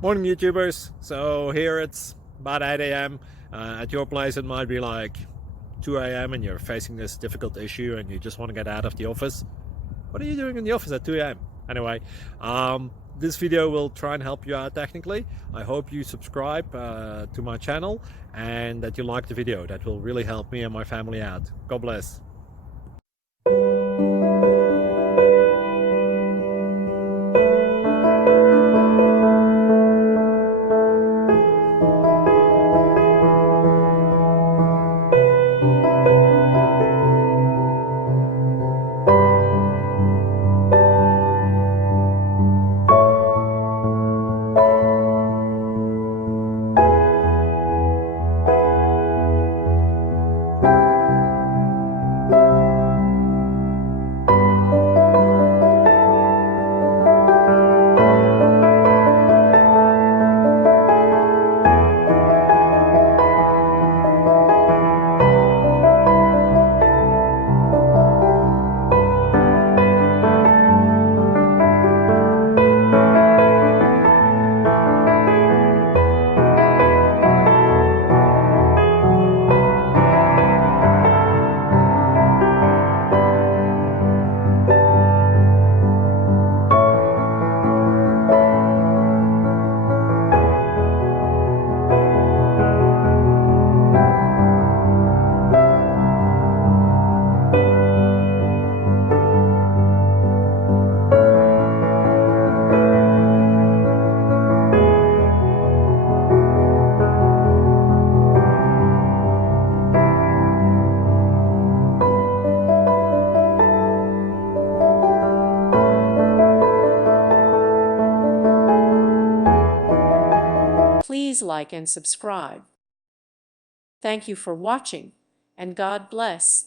Morning YouTubers. So here it's about 8 a.m. At your place it might be like 2 a.m. and you're facing this difficult issue and you just want to get out of the office. What are you doing in the office at 2 a.m.? Anyway, this video will try and help you out technically. I hope you subscribe to my channel and that you like the video. That will really help me and my family out. God bless. Please like and subscribe. Thank you for watching, and God bless.